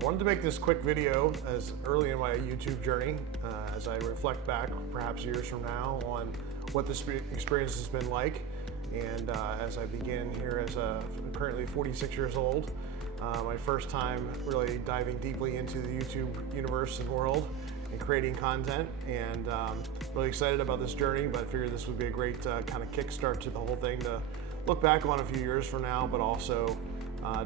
Wanted to make this quick video as early in my YouTube journey as I reflect back perhaps years from now on what this experience has been like, and as I begin here as currently 46 years old, my first time really diving deeply into the YouTube universe and world and creating content, and really excited about this journey, but I figured this would be a great kind of kickstart to the whole thing to look back on a few years from now, but also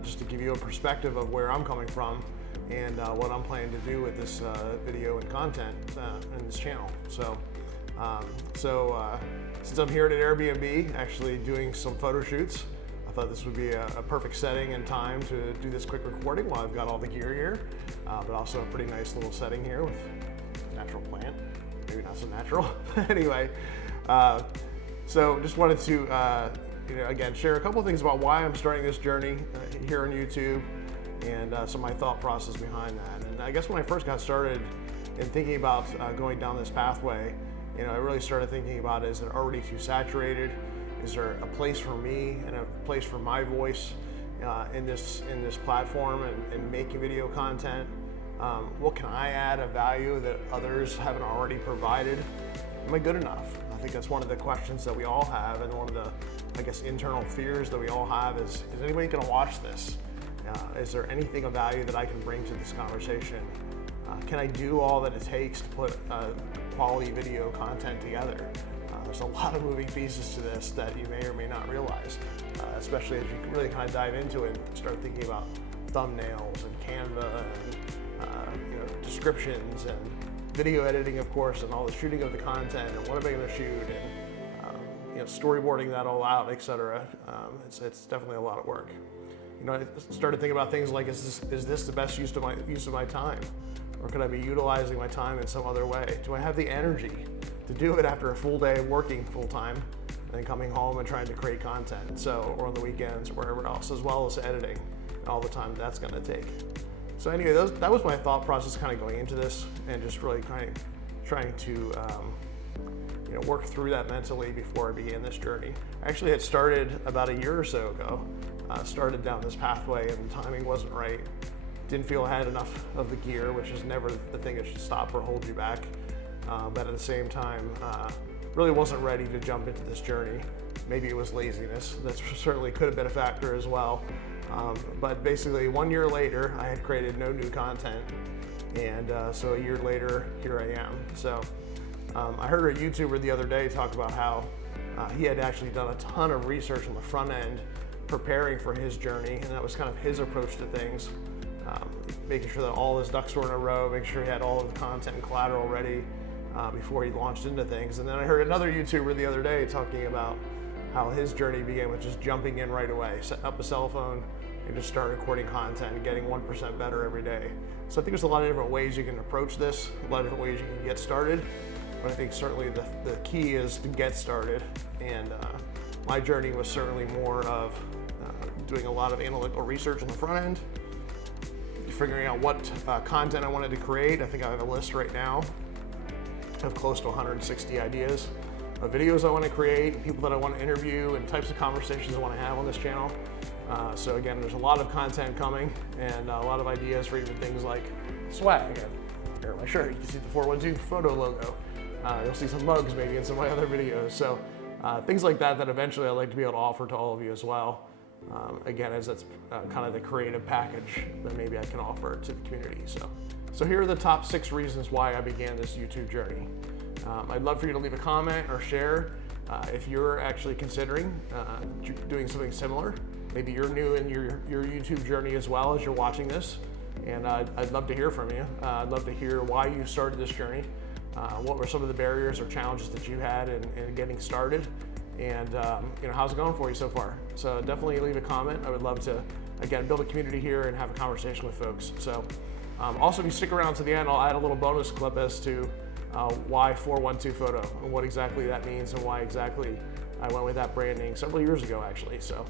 just to give you a perspective of where I'm coming from and what I'm planning to do with this video and content in this channel. So since I'm here at Airbnb actually doing some photo shoots, I thought this would be a perfect setting and time to do this quick recording while I've got all the gear here, but also a pretty nice little setting here with a natural plant, maybe not so natural. Anyway, so just wanted to again share a couple things about why I'm starting this journey here on YouTube, and some of my thought process behind that. And I guess when I first got started in thinking about going down this pathway, I really started thinking about, is it already too saturated? Is there a place for me and a place for my voice in this platform and making video content? What can I add of value that others haven't already provided? Am I good enough? I think that's one of the questions that we all have, and one of the, I guess, internal fears that we all have is anybody going to watch this? Is there anything of value that I can bring to this conversation? Can I do all that it takes to put quality video content together? There's a lot of moving pieces to this that you may or may not realize, especially as you really kind of dive into it and start thinking about thumbnails and Canva and descriptions and video editing, of course, and all the shooting of the content and what am I going to shoot, and storyboarding that all out, etc. It's definitely a lot of work. I started thinking about things like, is this the best use of my time? Or could I be utilizing my time in some other way? Do I have the energy to do it after a full day of working full time and then coming home and trying to create content, or on the weekends or wherever else, as well as editing and all the time that's going to take? So anyway, that was my thought process kind of going into this, and just really kind of trying to work through that mentally before I began this journey. I actually had started about a year or so ago, started down this pathway, and the timing wasn't right. Didn't feel I had enough of the gear, which is never the thing that should stop or hold you back. But at the same time, really wasn't ready to jump into this journey. Maybe it was laziness. That certainly could have been a factor as well. But basically 1 year later, I had created no new content. And so a year later, here I am. So I heard a YouTuber the other day talk about how he had actually done a ton of research on the front end, preparing for his journey, and that was kind of his approach to things. Making sure that all his ducks were in a row, making sure he had all of the content and collateral ready before he launched into things. And then I heard another YouTuber the other day talking about how his journey began with just jumping in right away, setting up a cell phone and just start recording content and getting 1% better every day. So I think there's a lot of different ways you can approach this, a lot of different ways you can get started, but I think certainly the key is to get started. And my journey was certainly more of doing a lot of analytical research on the front end, figuring out what content I wanted to create. I think I have a list right now of close to 160 ideas of videos I want to create, people that I want to interview, and types of conversations I want to have on this channel. So again, there's a lot of content coming, and a lot of ideas for even things like swag. Here on my shirt, you can see the 412 photo logo. You'll see some mugs maybe in some of my other videos. So things like that eventually I'd like to be able to offer to all of you as well. Again, as that's kind of the creative package that maybe I can offer to the community. So here are the top 6 reasons why I began this YouTube journey. I'd love for you to leave a comment or share if you're actually considering doing something similar. Maybe you're new in your YouTube journey as well as you're watching this, and I'd love to hear from you. I'd love to hear why you started this journey. What were some of the barriers or challenges that you had in getting started? And how's it going for you so far? So definitely leave a comment. I would love to, again, build a community here and have a conversation with folks. So also, if you stick around to the end, I'll add a little bonus clip as to why 412 photo and what exactly that means, and why exactly I went with that branding several years ago, actually. So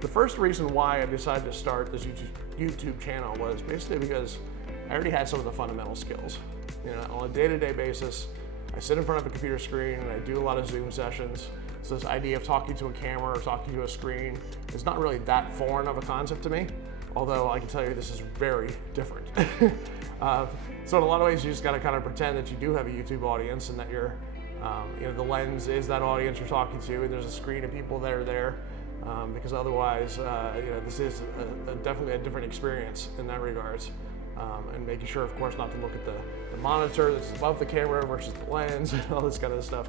the first reason why I decided to start this YouTube channel was basically because I already had some of the fundamental skills. On a day-to-day basis, I sit in front of a computer screen and I do a lot of Zoom sessions. So this idea of talking to a camera or talking to a screen is not really that foreign of a concept to me. although I can tell you this is very different. So in a lot of ways, you just got to kind of pretend that you do have a YouTube audience and that you're, the lens is that audience you're talking to, and there's a screen of people that are there, because otherwise, this is definitely a different experience in that regards. And making sure, of course, not to look at the monitor that's above the camera versus the lens and all this kind of stuff.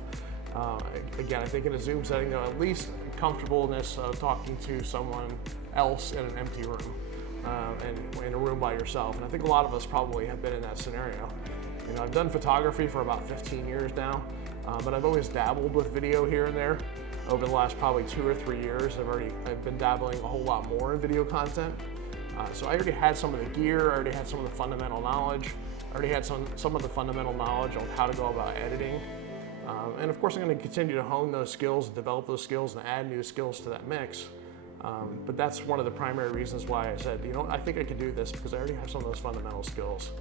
Again, I think in a Zoom setting, though, at least comfortableness of talking to someone else in an empty room and in a room by yourself. And I think a lot of us probably have been in that scenario. I've done photography for about 15 years now, but I've always dabbled with video here and there. Over the last probably 2 or 3 years, I've been dabbling a whole lot more in video content. So I already had some of the gear, I already had some of the fundamental knowledge, I already had some of the fundamental knowledge on how to go about editing. And of course I'm going to continue to hone those skills, develop those skills, and add new skills to that mix. But that's one of the primary reasons why I said, I think I can do this, because I already have some of those fundamental skills.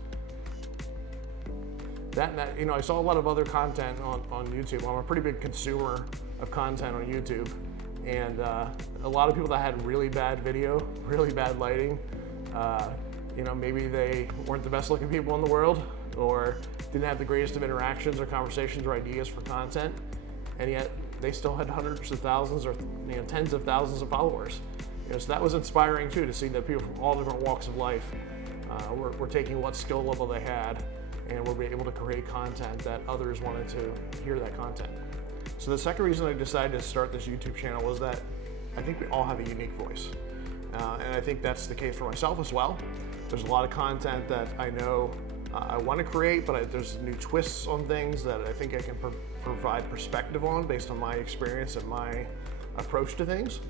I saw a lot of other content on YouTube. I'm a pretty big consumer of content on YouTube. And a lot of people that had really bad video, really bad lighting, maybe they weren't the best looking people in the world, or didn't have the greatest of interactions or conversations or ideas for content, and yet they still had hundreds of thousands or tens of thousands of followers. So that was inspiring too, to see that people from all different walks of life were taking what skill level they had, and were able to create content that others wanted to hear that content. So the second reason I decided to start this YouTube channel was that I think we all have a unique voice. And I think that's the case for myself as well. There's a lot of content that I know I want to create, but there's new twists on things that I think I can provide perspective on based on my experience and my approach to things.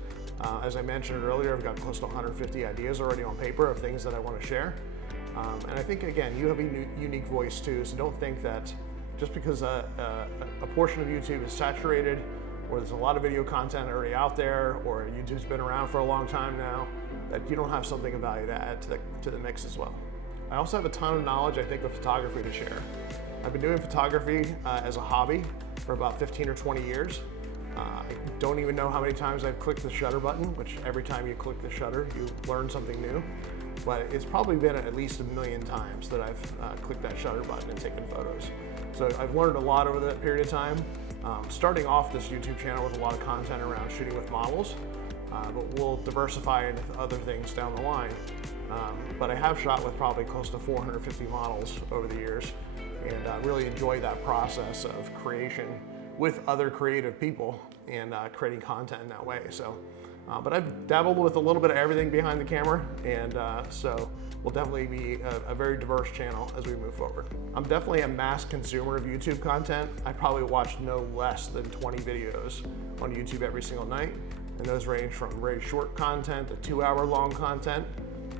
As I mentioned earlier, I've got close to 150 ideas already on paper of things that I want to share. And I think, again, you have a unique voice too, so don't think that just because a portion of YouTube is saturated, or there's a lot of video content already out there, or YouTube's been around for a long time now, that you don't have something of value to add to the mix as well. I also have a ton of knowledge, I think, of photography to share. I've been doing photography as a hobby for about 15 or 20 years. I don't even know how many times I've clicked the shutter button, which every time you click the shutter, you learn something new. But it's probably been at least 1 million times that I've clicked that shutter button and taken photos. So I've learned a lot over that period of time. Starting off this YouTube channel with a lot of content around shooting with models, but we'll diversify into other things down the line. But I have shot with probably close to 450 models over the years, and really enjoy that process of creation with other creative people and creating content in that way. So, but I've dabbled with a little bit of everything behind the camera, and so will definitely be a very diverse channel as we move forward. I'm definitely a mass consumer of YouTube content. I probably watch no less than 20 videos on YouTube every single night, and those range from very short content to 2-hour long content.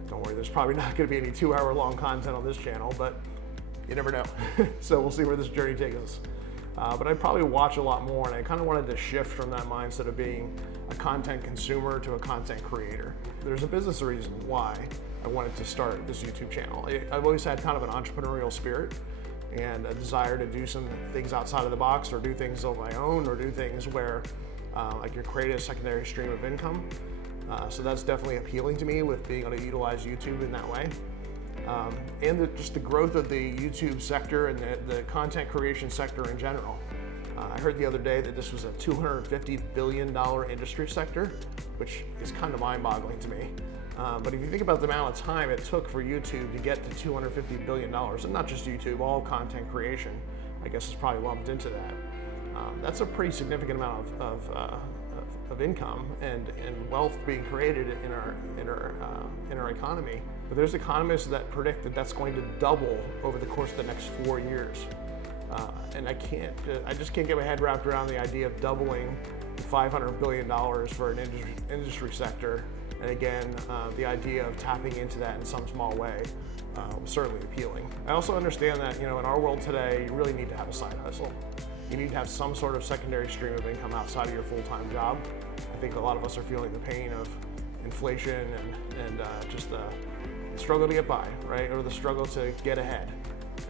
Don't worry, there's probably not going to be any 2-hour long content on this channel, but you never know. So we'll see where this journey takes us. But I probably watch a lot more, and I kind of wanted to shift from that mindset of being a content consumer to a content creator. There's a business reason why I wanted to start this YouTube channel. I've always had kind of an entrepreneurial spirit and a desire to do some things outside of the box, or do things on my own, or do things where I can create a secondary stream of income. So that's definitely appealing to me, with being able to utilize YouTube in that way. And just the growth of the YouTube sector and the content creation sector in general. I heard the other day that this was a $250 billion industry sector, which is kind of mind-boggling to me. But if you think about the amount of time it took for YouTube to get to $250 billion, and not just YouTube, all content creation, I guess, is probably lumped into that. That's a pretty significant amount of income and wealth being created in our economy. But there's economists that predict that that's going to double over the course of the next 4 years. And I just can't get my head wrapped around the idea of doubling $500 billion for an industry sector. And again, the idea of tapping into that in some small way was certainly appealing. I also understand that, in our world today, you really need to have a side hustle. You need to have some sort of secondary stream of income outside of your full-time job. I think a lot of us are feeling the pain of inflation and just the struggle to get by, right? Or the struggle to get ahead.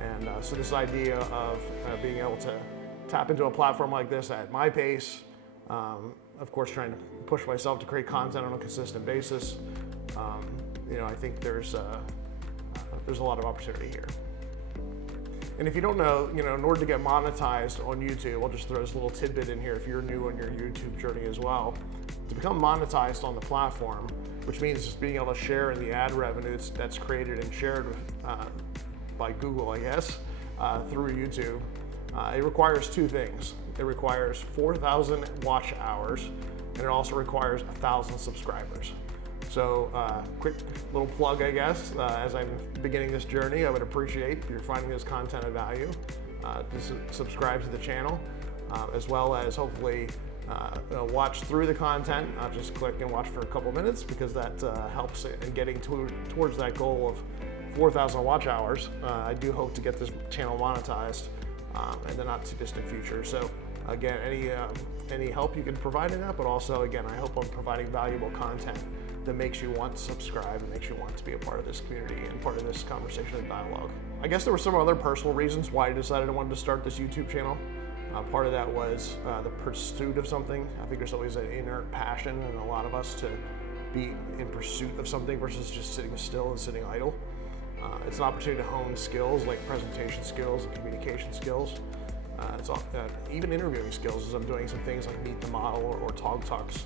And so this idea of being able to tap into a platform like this at my pace, of course trying to push myself to create content on a consistent basis, I think there's a lot of opportunity here. And if you don't know, in order to get monetized on YouTube, I'll just throw this little tidbit in here if you're new on your YouTube journey as well. To become monetized on the platform, which means just being able to share in the ad revenue that's created and shared by Google, I guess, through YouTube, it requires two things. It requires 4,000 watch hours, and it also requires 1,000 subscribers. So quick little plug, I guess, as I'm beginning this journey, I would appreciate if you're finding this content of value, to subscribe to the channel, as well as hopefully watch through the content, not just click and watch for a couple minutes, because that helps in getting towards that goal of 4,000 watch hours. I do hope to get this channel monetized in the not too distant future. So again, any help you can provide in that, but also again, I hope I'm providing valuable content that makes you want to subscribe and makes you want to be a part of this community and part of this conversation and dialogue. I guess there were some other personal reasons why I decided I wanted to start this YouTube channel. Part of that was the pursuit of something. I think there's always an inner passion in a lot of us to be in pursuit of something versus just sitting still and sitting idle. It's an opportunity to hone skills like presentation skills and communication skills. It's even interviewing skills, as I'm doing some things like Meet the Model or Talk Talks.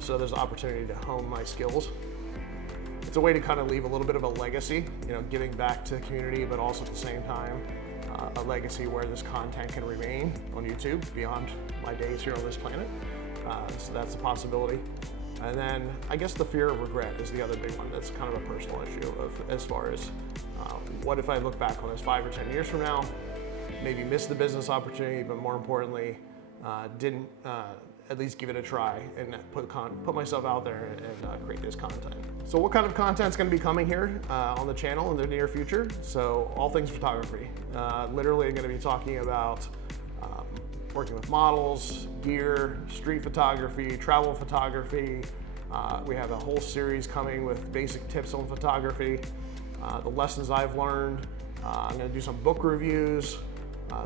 So there's an opportunity to hone my skills. It's a way to kind of leave a little bit of a legacy, giving back to the community, but also at the same time, a legacy where this content can remain on YouTube beyond my days here on this planet. So that's a possibility. And then I guess the fear of regret is the other big one. That's kind of a personal issue as far as what if I look back on this 5 or 10 years from now, maybe miss the business opportunity, but more importantly, didn't at least give it a try and put myself out there and create this content. So what kind of content is going to be coming here on the channel in the near future? So all things photography. Literally I'm going to be talking about working with models, gear, street photography, travel photography. We have a whole series coming with basic tips on photography, the lessons I've learned. I'm going to do some book reviews.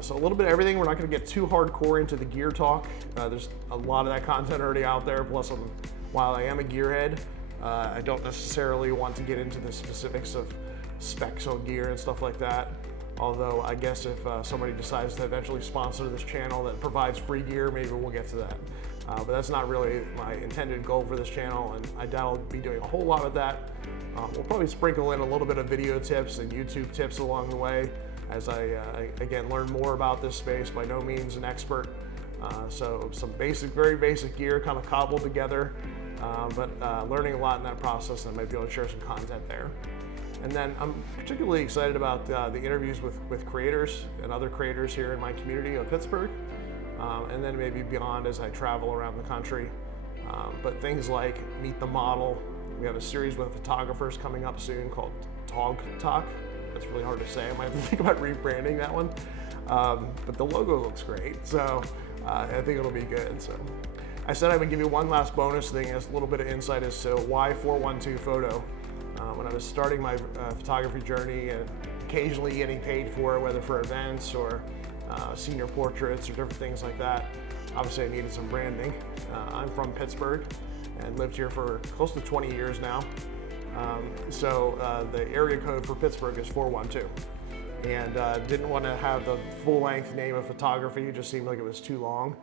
So a little bit of everything. We're not going to get too hardcore into the gear talk. There's a lot of that content already out there. Plus, while I am a gearhead, I don't necessarily want to get into the specifics of specs on gear and stuff like that. Although I guess if somebody decides to eventually sponsor this channel that provides free gear, maybe we'll get to that. But that's not really my intended goal for this channel, and I doubt I'll be doing a whole lot with that. We'll probably sprinkle in a little bit of video tips and YouTube tips along the way as I again learn more about this space. By no means an expert, so some very basic gear kind of cobbled together, but learning a lot in that process, and I might be able to share some content there. And then I'm particularly excited about the interviews with creators and other creators here in my community of Pittsburgh, and then maybe beyond as I travel around the country. But things like Meet the Model. We have a series with photographers coming up soon called Talk Talk. That's really hard to say. I might have to think about rebranding that one. But the logo looks great, so I think it'll be good. So I said I would give you one last bonus thing, as a little bit of insight as to why 412 Photo. When I was starting my photography journey and occasionally getting paid for it, whether for events or senior portraits or different things like that, obviously I needed some branding. I'm from Pittsburgh and lived here for close to 20 years now. So the area code for Pittsburgh is 412. And didn't want to have the full-length name of photography. It just seemed like it was too long.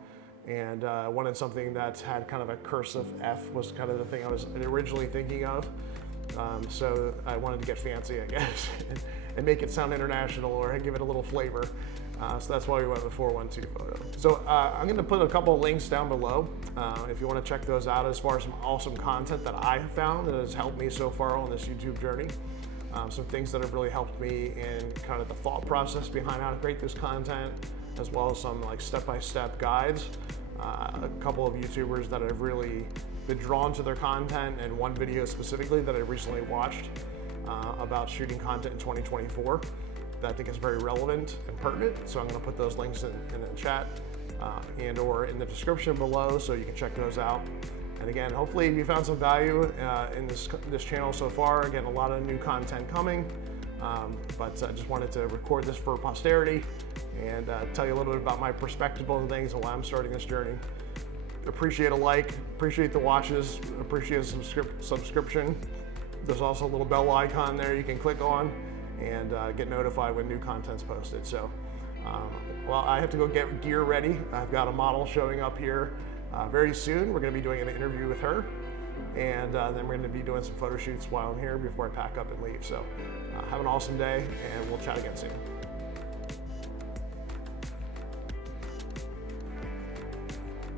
And wanted something that had kind of a cursive F was kind of the thing I was originally thinking of. So I wanted to get fancy, I guess, and make it sound international or give it a little flavor. So that's why we went with 412 Photo. So I'm going to put a couple of links down below if you want to check those out as far as some awesome content that I have found that has helped me so far on this YouTube journey. Some things that have really helped me in kind of the thought process behind how to create this content, as well as some like step-by-step guides. A couple of YouTubers that have really been drawn to their content, and one video specifically that I recently watched about shooting content in 2024 that I think is very relevant and pertinent. So I'm going to put those links in the chat and or in the description below, so you can check those out. And again, hopefully you found some value in this channel so far. Again, a lot of new content coming, but I just wanted to record this for posterity and tell you a little bit about my perspective on things and why I'm starting this journey. Appreciate a like, appreciate the watches, appreciate a subscription, There's also a little bell icon there you can click on and get notified when new content's posted. So, well, I have to go get gear ready. I've got a model showing up here very soon. We're going to be doing an interview with her, and then we're going to be doing some photo shoots while I'm here before I pack up and leave. So, have an awesome day, and we'll chat again soon.